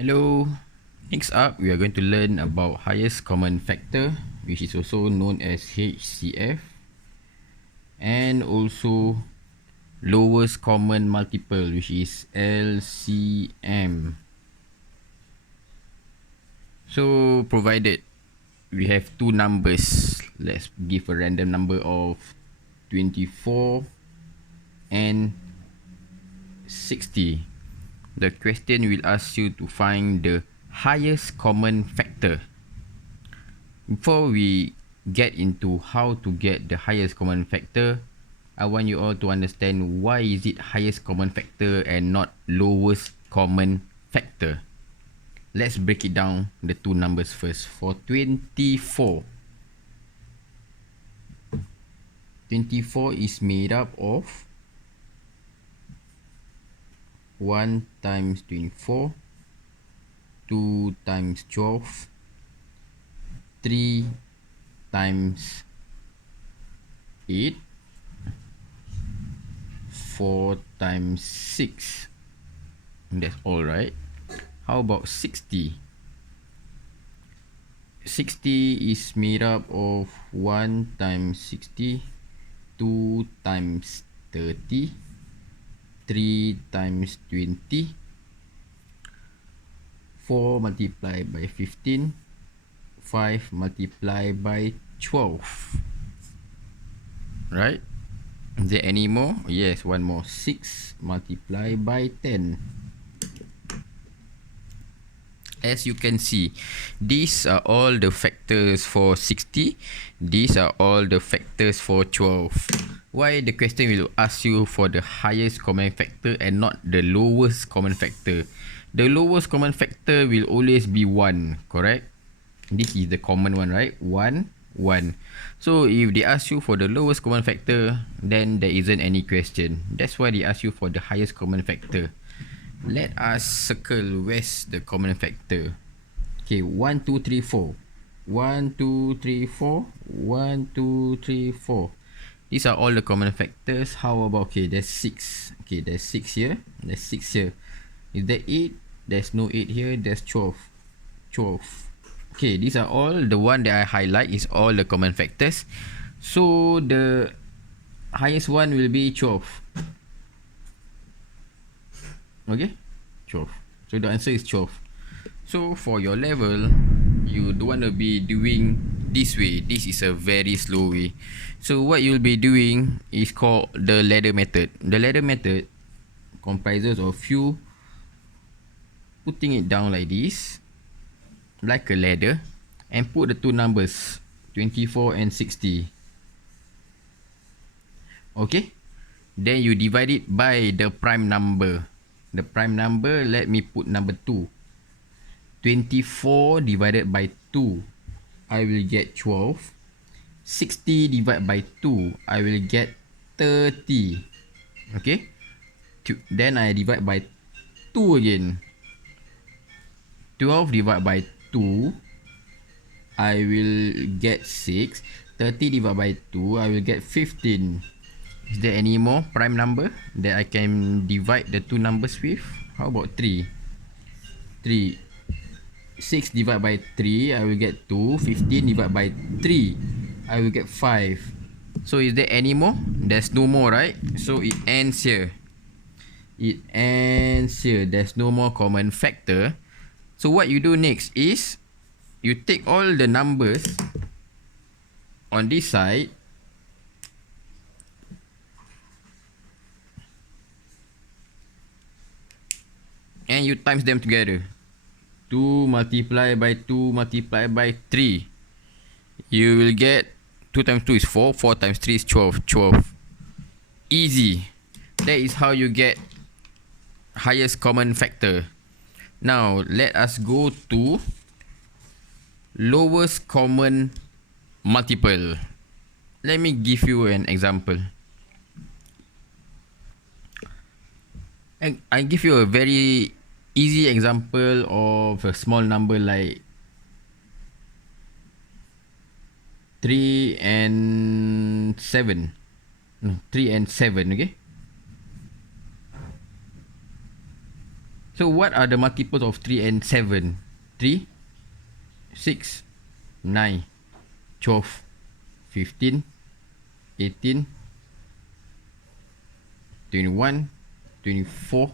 Hello. Next up, we are going to learn about highest common factor, which is also known as HCF, and also lowest common multiple, which is LCM. So, provided we have two numbers, let's give a random number of 24 and 60. The question will ask you to find the highest common factor. Before we get into how to get the highest common factor, I want you all to understand why is it highest common factor and not lowest common factor. Let's break it down the two numbers first. For 24, 24 is made up of 1 times 24, 2 times 12, 3 times 8, 4 times 6. That's all right. How about 60? 60 is made up of 1 times 60, 2 times 30, 3 times 20, 4 multiplied by 15, 5 multiplied by 12. Right? Is there any more? Yes, one more. 6 multiplied by 10. As you can see, these are all the factors for 60. These are all the factors for 12. Why the question will ask you for the highest common factor and not the lowest common factor? The lowest common factor will always be 1, correct? This is the common one, right? 1, 1. So if they ask you for the lowest common factor, then there isn't any question. That's why they ask you for the highest common factor. Let us circle where's the common factor. Okay, 1, 2, 3, 4. 1, 2, 3, 4. 1, 2, 3, 4. These are all the common factors. How about, okay, there's 6. Okay, there's 6 here. There's 6 here. Is there 8? There's no 8 here. There's 12. 12. Okay, these are all. The one that I highlight is all the common factors. So, the highest one will be 12. Okay, 12. So the answer is 12. So for your level, you don't want to be doing this way. This is a very slow way. So what you'll be doing is called the ladder method. The ladder method comprises of you putting it down like this, like a ladder, and put the two numbers 24 and 60. Okay, then you divide it by the prime number. The prime number, let me put number 2. 24 divided by 2, I will get 12. 60 divided by 2, I will get 30. Okay, then I divide by 2 again. 12 divided by 2, I will get 6. 30 divided by 2, I will get 15. Is there any more prime number that I can divide the two numbers with? How about 3? 3. 6 divided by 3, I will get 2. 15 divided by 3, I will get 5. So is there any more? There's no more, right? So it ends here. It ends here. There's no more common factor. So what you do next is you take all the numbers on this side and you times them together. 2 multiplied by 2 multiplied by 3. You will get 2 times 2 is 4. 4 times 3 is 12. 12. Easy. That is how you get highest common factor. Now, let us go to lowest common multiple. Let me give you an example. And I give you a very easy example of a small number like 3 and 7. No, 3 and 7, okay? So what are the multiples of 3 and 7? 3, 6, 9, 12, 15, 18, 21, 24,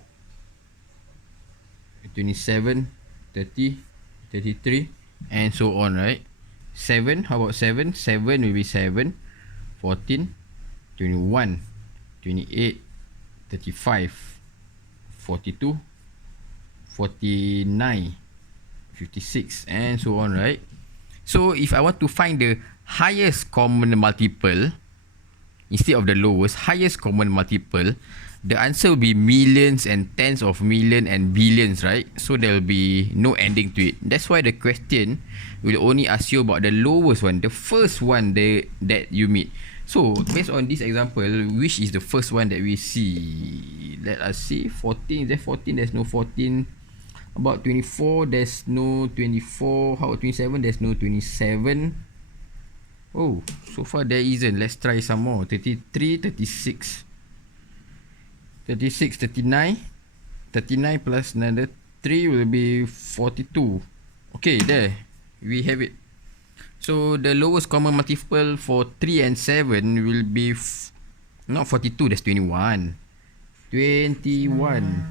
27, 30, 33, and so on, right? 7, how about 7? 7 will be 7, 14, 21, 28, 35, 42, 49, 56, and so on, right? So if I want to find the highest common multiple instead of the lowest, highest common multiple, the answer will be millions and tens of millions and billions, right? So there will be no ending to it. That's why the question will only ask you about the lowest one, the first one that you meet. So based on this example, which is the first one that we see? Let us see. 14, is there 14? There's no 14. About 24, there's no 24. How about 27? There's no 27. Oh, so far there isn't. Let's try some more. 33, 36. 36, 39. 39 plus another 3 will be 42. Okay, there. We have it. So the lowest common multiple for 3 and 7 will be not 42, that's 21. 21.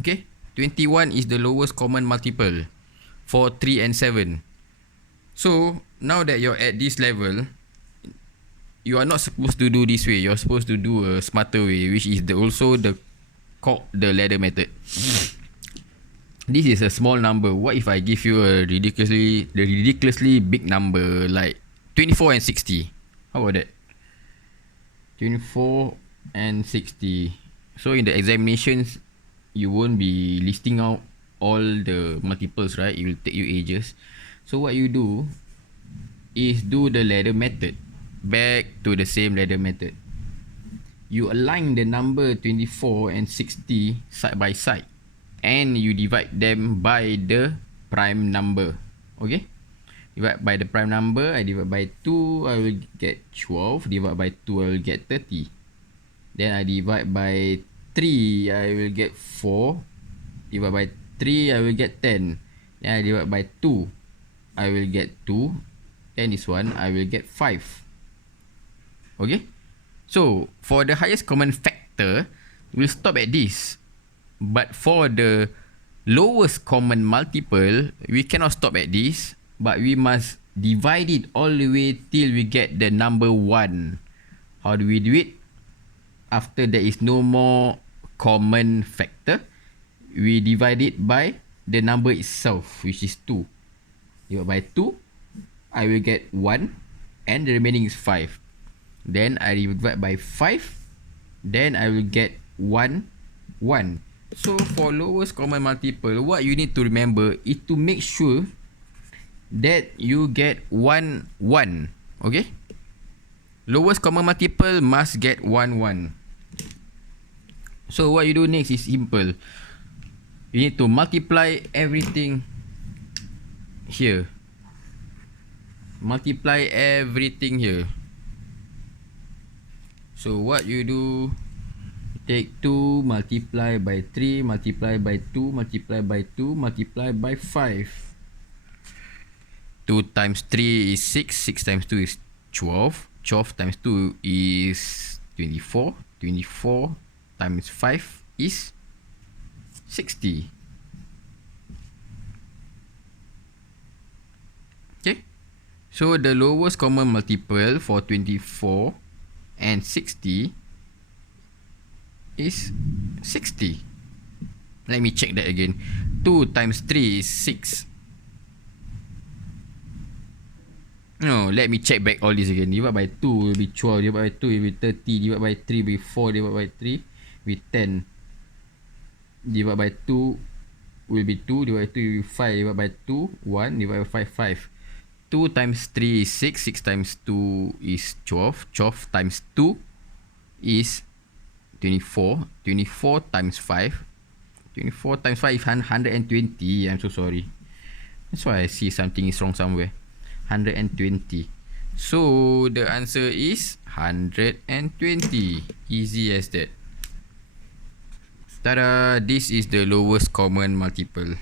Okay? 21 is the lowest common multiple for 3 and 7. So, now that you're at this level, you are not supposed to do this way. You're supposed to do a smarter way, which is also the ladder method. This is a small number. What if I give you a ridiculously big number like 24 and 60? How about that? 24 and 60. So in the examinations, you won't be listing out all the multiples, right? It will take you ages. So what you do is do the ladder method. Back to the same ladder method. You align the number 24 and 60 side by side, and you divide them by the prime number. Okay? Divide by the prime number. I divide by 2, I will get 12. Divide by 2, I will get 30. Then I divide by 3, I will get 4. Divide by 3, I will get 10. Then I divide by 2, I will get 2. Then this one, I will get 5. Okay? So, for the highest common factor, we'll stop at this. But for the lowest common multiple, we cannot stop at this, but we must divide it all the way till we get the number 1. How do we do it? After there is no more common factor, we divide it by the number itself, which is 2. Divide by 2, I will get 1, and the remaining is 5. Then I divide by 5, then I will get 1, 1. So for lowest common multiple, what you need to remember is to make sure that you get 1, 1. Okay? Lowest common multiple must get 1, 1. So what you do next is simple. You need to multiply everything here. Multiply everything here. So what you do, take 2, multiply by 3, multiply by 2, multiply by 2, multiply by 5. 2 times 3 is 6, 6 times 2 is 12, 12 times 2 is 24, 24 times 5 is 60. Okay, so the lowest common multiple for 24 and 60 is 60. Let me check that again. 2 times 3 is 6. No, let me check back all this again. Divide by 2 will be 12. Divide by 2 will be 30. Divide by 3 will be 4. Divide by 3 will be 10. Divide by 2 will be 2. Divide by 3 will be 5. Divide by 2, 1. Divide by 5, 5. 2 times 3 is 6. 6 times 2 is 12. 12 times 2 is 24. 24 times 5. 24 times 5 is 120. I'm so sorry. That's why I see something is wrong somewhere. 120. So the answer is 120. Easy as that. Tada! This is the lowest common multiple.